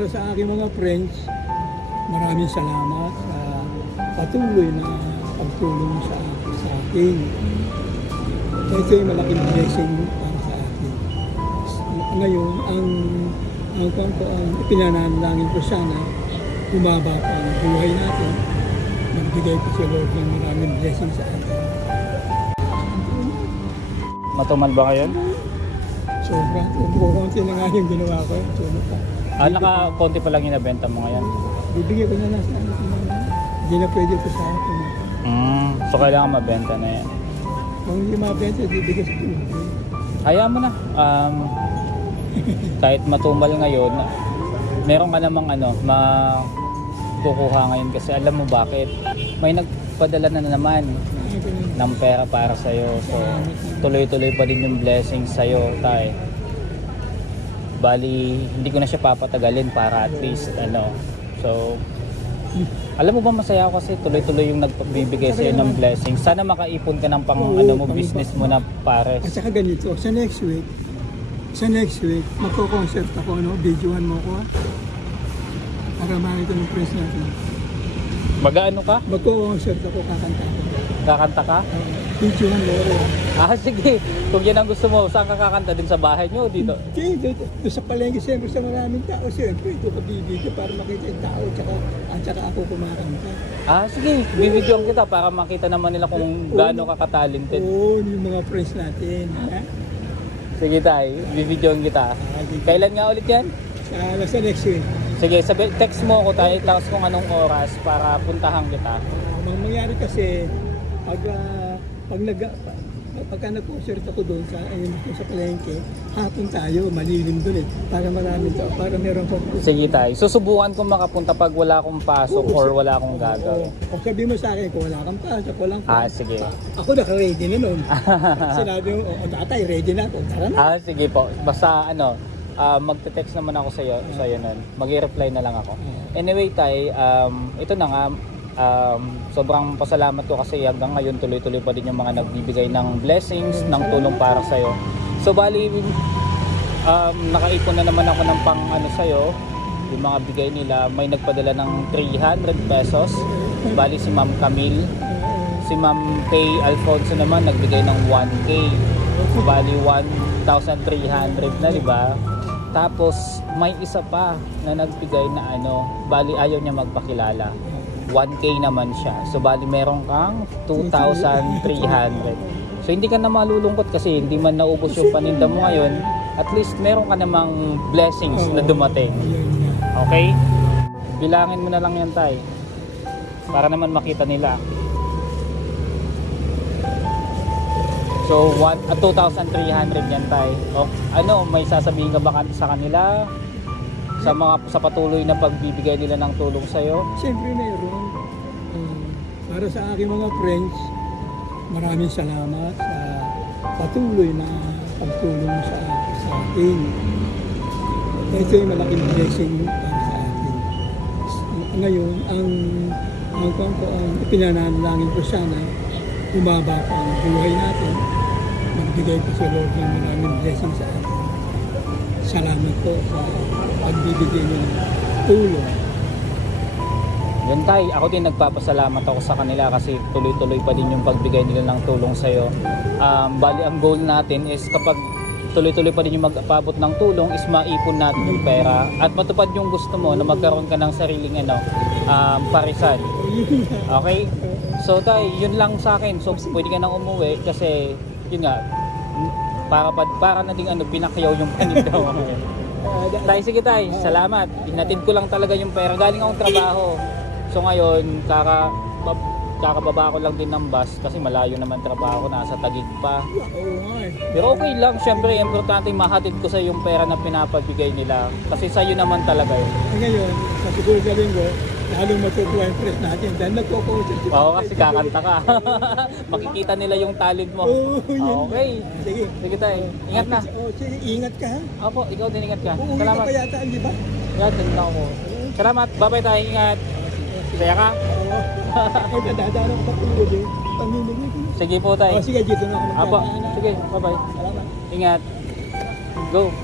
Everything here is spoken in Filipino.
Para sa aking mga friends, maraming salamat sa patuloy na pagtulong sa akin. Ito ay malaking blessing para sa akin. Ngayon, ang ipinanalangin ko sana, bumaba pa ang buhay natin, magbigay pa si Lord ng maraming blessing sa atin. Matumal ba kayo? Sobra. Konti na nga yung ginawa ko. Naka-konti pa lang yung nabenta mo ngayon? Bibigay ko na lang sa akin. Hindi na pwede ko sa akin. So kailangan mabenta na yan. Kung hindi mabenta, bibigay sa akin. Hayaan mo na. Kahit matumal ngayon, meron ka namang makukuha ngayon kasi alam mo bakit? May nagpadala na naman ng pera para sa'yo. So, tuloy-tuloy pa din yung blessings sa'yo, tay. Bali, hindi ko na siya papatagalin para at least, So, alam mo ba masaya ako kasi tuloy-tuloy yung nagbibigay sa'yo ng blessings. Sana makaipon ka ng business mo na pares. At saka ganito, sa next week, magko-concert ako, videohan mo ko, para makita ng press natin. Mag-ano ka? Magko-concert ako, kakanta ako. Kakanta ka? Videohan mo ko. Sige. Kung yan ang gusto mo, saan ka kakanta? Din sa bahay nyo o dito? Dito sa palengke, siyempre sa maraming tao. Siyempre, ito ka bibigyan para makita yung tao at saka ako kumakanta. Sige. Bibigyan kita para makita naman nila kung gaano ka ka-talented. Oo, yung mga friends natin. Ha? Sige tay, bibidyoan kita. Kailan nga ulit yan? Sa next week. Sige, text mo ako tayo, tapos kung anong oras para puntahan kita. Mangyari kasi, pagka nag-concert ako doon sa palengke, hapon tayo, malilim doon para maraming tao, para meron kong... Sige tayo, susubukan kong makapunta pag wala akong pasok or wala akong gagawin. O sabi mo sa akin kung wala kang pasok, walang pasok. Sige. Ako naka-ready na noon. Sinabi mo, tatay, ready na ako, tara na. Sige po, basta magte-text naman ako sa'yo nun. Mag-i-reply na lang ako. Anyway tay, ito na nga, sobrang pasalamat ko kasi hanggang ngayon tuloy-tuloy pa din yung mga nagbibigay ng blessings, ng tulong para sa'yo. So bali, nakaipon na naman ako ng sa'yo, yung mga bigay nila. May nagpadala ng 300 pesos, bali si Ma'am Camille. Si Ma'am Kay Alfonso naman nagbigay ng 1K, bali 1,300 na, diba? Tapos may isa pa na nagbigay na bali ayaw niya magpakilala, 1K naman siya. So bali meron kang 2,300. So hindi ka na malulungkot kasi hindi man naubos yung paninda mo ngayon. At least meron ka namang blessings na dumating. Okay? Bilangin mo na lang yan tay, para naman makita nila. So 2,300 yan tay. May sasabihin ka ba sa kanila? Sa patuloy na pagbibigay nila ng tulong sa'yo? Siyempre mayroon. Para sa aking mga friends, maraming salamat sa patuloy na pagtulong sa akin. Ito ay malaking blessing para sa akin. Ngayon, ang ipinanalangin ko sana, bumaba pa ang buhay natin, magbigay pa si Lord ng maraming blessing sa atin. Salamat po sa pagbibigay niyo ng tulong. Yan tay, ako din nagpapasalamat ako sa kanila kasi tuloy-tuloy pa din yung pagbigay nila ng tulong sa'yo. Bali ang goal natin is kapag tuloy-tuloy pa din yung magpabot ng tulong is maipon natin yung pera at matupad yung gusto mo na magkaroon ka ng sariling parisan. Okay? So tay, yun lang sa akin. So pwede ka nang umuwi kasi yun nga, para na ding pinakyaw yung paninda mo. Tay, sige tay, salamat. Hinatid ko lang talaga yung pera. Galing akong trabaho. So ngayon, kakababa ko lang din ng bus kasi malayo naman trabaho ko, nasa Taguig pa. Pero okay lang, syempre importante mahatid ko sa yung pera na pinapabigay nila kasi sa'yo naman talaga yun. Ngayon, sa siguro galing ko, lalong matutuwa yung press natin dahil nagpo-concert. Oo, kasi kakanta ka. Makikita nila yung talent mo. Okay. Sige tayo, ingat na. Sige, ingat ka ha. Opo, ikaw din ingat ka. Uuwi ka pa yata, di ba? Ingat din ako. Salamat, bye-bye tayo, ingat. Saya ka? Oo. Dadaan ako patulog pamimigay ko. Sige po tayo. Sige, dito na ako. Apo, sige, bye-bye. Salamat. Ingat. Go.